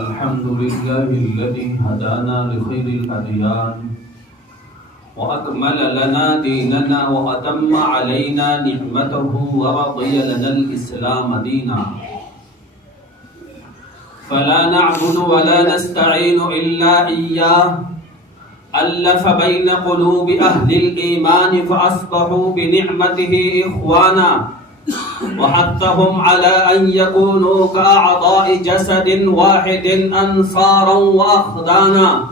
الحمد لله الذي هدانا لخير الأديان وأكمل لنا ديننا وأتم علينا نعمته ورضي لنا الإسلام دينا فلا نعبد ولا نستعين إلا إياه ألف بين قلوب أهل الإيمان فأصبحوا بنعمته إخوانا وحثهم على أن يكونوا كأعضاء جسد واحد أنصارا وأخدانا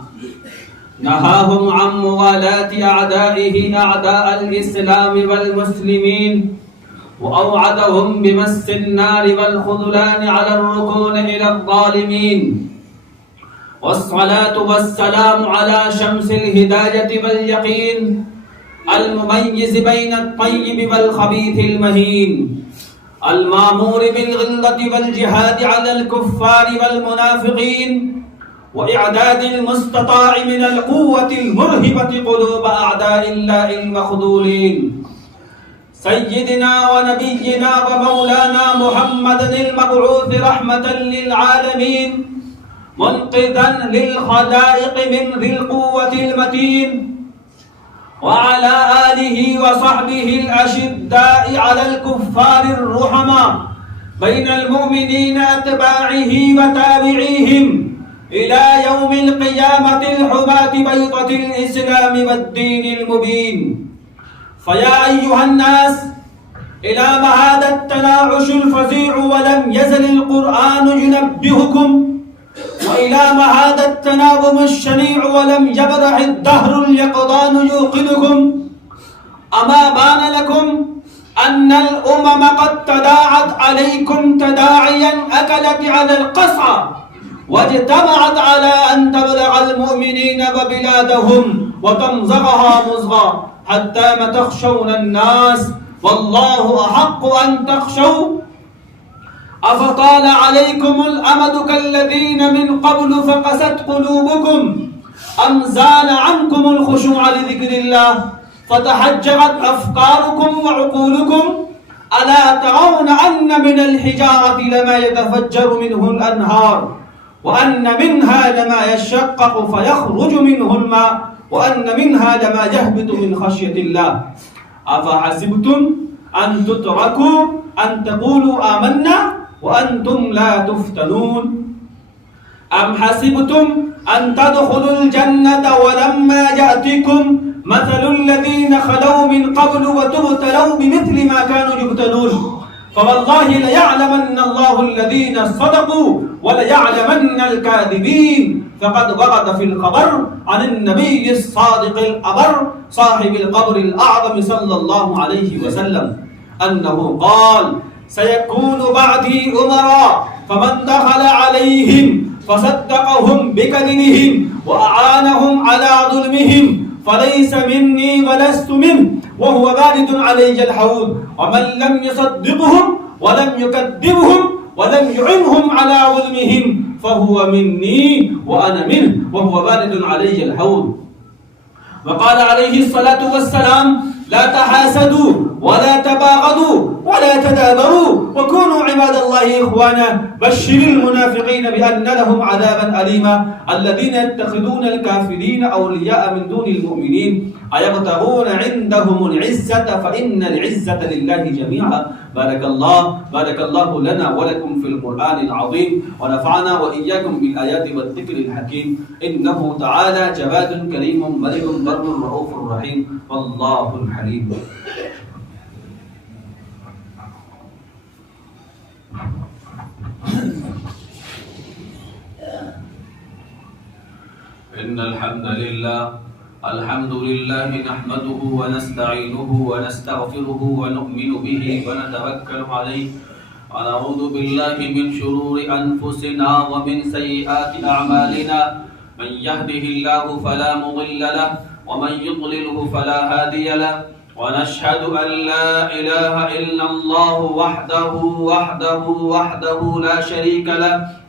نهاهم عن موالاة أعدائه أعداء الإسلام والمسلمين وأوعدهم بمس النار والخذلان على الركون إلى الظالمين والصلاة والسلام على شمس الهداية واليقين المميز بين الطيب والخبيث المهين المامور بالغلظة والجهاد على الكفار والمنافقين وإعداد المستطاع من القوة المرهبة قلوب أعداء الله المخذولين سيدنا ونبينا ومولانا محمد المبعوث رحمة للعالمين منقذا للخلائق من ذي القوة المتين وعلى آله وصحبه الأشداء على الكفار الرحماء بين المؤمنين أتباعه وتابعيهم إلى يوم القيامة الحماة بيضة الإسلام والدين المبين فيا أيها الناس إلى ما هذا التناعش الفظيع ولم يزل القرآن ينبهكم وإلى ما هذا التناغم الشنيع ولم يبرح الدهر اليقظان يوقظكم أما بان لكم أن الأمم قد تداعت عليكم تداعيا أكلت على القصعى واجتمعت على أن تبلغ المؤمنين وبلادهم وتمزغها مزغا حتى ما تخشون الناس والله أحق أن تخشوا أفطال عليكم الأمد كالذين من قبل فقست قلوبكم أم زال عنكم الخشوع لذكر الله فتحجرت أفكاركم وعقولكم ألا ترون أن من الحجارة لما يتفجر منه الأنهار وأن منها لما يشقق فيخرج منه الماء وأن منها لما يهبط من خشية الله أفحسبتم أن تتركوا أن تقولوا آمنا وأنتم لا تفتنون أم حسبتم أن تدخلوا الجنة ولما يأتكم مثل الذين خلوا من قبل وتبتلوا بمثل ما كانوا يبتلون فوالله ليعلمن الله الذين صدقوا وليعلمن الكاذبين فقد ورد في الخبر عن النبي الصادق الأبر صاحب القبر الأعظم صلى الله عليه وسلم أنه قال سيكون بعدي أمراء فمن دخل عليهم فصدقهم بكذبهم وأعانهم على ظلمهم فليس مني ولست منه وهو بارد علي الحوض ومن لم يصدقهم ولم يكذبهم ولم يعنهم على ظلمهم فهو مني وأنا منه وهو بارد علي الحوض وقال عليه الصلاة والسلام لا تحاسدوا ولا تباغضوا ولا تدابروا وكونوا عباد الله إخوانا بشر المنافقين بأن لهم عذابا أليما الذين يتخذون الكافرين أولياء من دون المؤمنين أيبتغون عندهم العزة فإن العزة لله جميعا بارك الله لنا ولكم في القرآن العظيم ونفعنا وإياكم بالآيات والذكر الحكيم إنه تعالى جواد كريم ملك بر رؤوف رحيم والله الحليم إن الحمد لله نحمده ونستعينه ونستغفره ونؤمن به ونتوكل عليه ونعوذ بالله من شرور أنفسنا ومن سيئات أعمالنا من يهده الله فلا مضل له ومن يضلله فلا هادي له ونشهد أن لا إله إلا الله وحده لا شريك له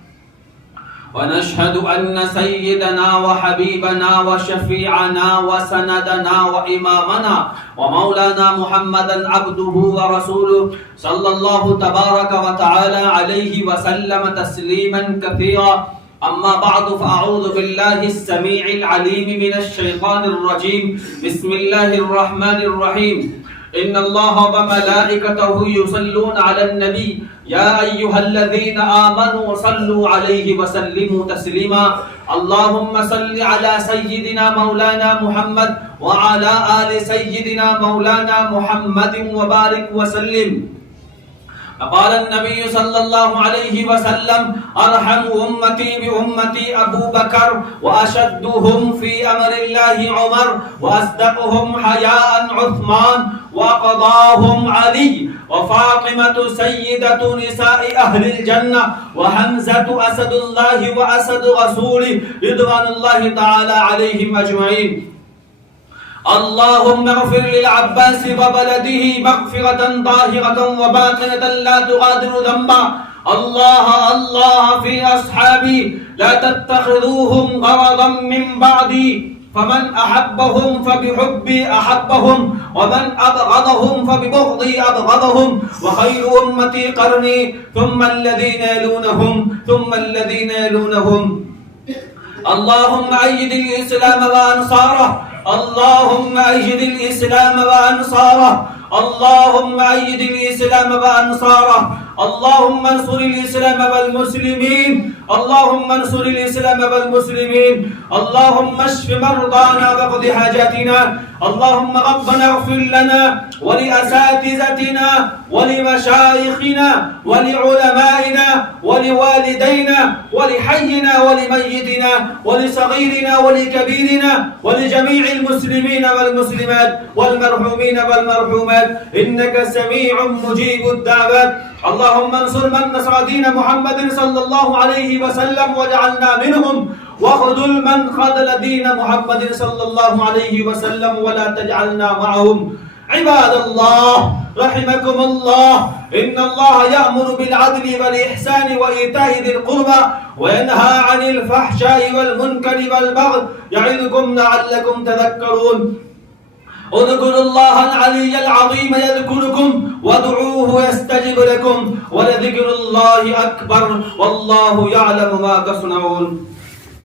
ونشهد أن سيدنا وحبيبنا وشفيعنا وسندنا وإمامنا ومولانا محمدا عبده ورسوله صلى الله تبارك وتعالى عليه وسلم تسليما كثيرا أما بعد فأعوذ بالله السميع العليم من الشيطان الرجيم بسم الله الرحمن الرحيم إن الله وملائكته يصلون على النبي يا أيها الذين آمنوا صلوا عليه وسلموا تسليما اللهم صل على سيدنا مولانا محمد وعلى آل سيدنا مولانا محمد وبارك وسلم. قال النبي صلى الله عليه وسلم أرحم أمتي بأمتي أبو بكر وأشدهم في أمر الله عمر وأصدقهم حياء عثمان وقضاهم علي وفاطمة سيدة نساء أهل الجنة وحمزة أسد الله وأسد رسوله رضوان الله تعالى عليهم أجمعين. اللهم اغفر للعباس وبلده مغفرة ظاهرة وباطنة لا تغادر ذنبا. الله في أصحابي لا تتخذوهم غرضا من بعدي فمن أحبهم فبحبي أحبهم ومن أبغضهم فببغضي أبغضهم وخير أمتي قرني ثم الذين يلونهم ثم الذين يلونهم. اللهم أيد الإسلام وأنصاره اللهم أيد الإسلام وأنصاره اللهم أيد الإسلام وأنصاره اللهم انصر الإسلام والمسلمين اللهم انصر الإسلام والمسلمين اللهم اشف مرضانا وقض حاجاتنا. اللهم ربنا اغفر لنا ولأساتذتنا ولمشايخنا ولعلمائنا ولوالدينا ولحينا ولميتنا ولصغيرنا ولكبيرنا ولجميع المسلمين والمسلمات والمرحومين والمرحومات إنك سميع مجيب الدعوات. اللهم انصر من نصر دين محمد صلى الله عليه وسلم واجعلنا منهم وخذل من خذل دين محمد صلى الله عليه وسلم ولا تجعلنا معهم. عباد الله رحمكم الله إن الله يأمر بالعدل والإحسان وإيتاء ذي القربى وينهى عن الفحشاء والمنكر والبغي يعظكم لعلكم تذكرون. اذكروا الله العلي العظيم يذكركم وادعوه يستجب لكم ولذكر الله أكبر والله يعلم ما تصنعون.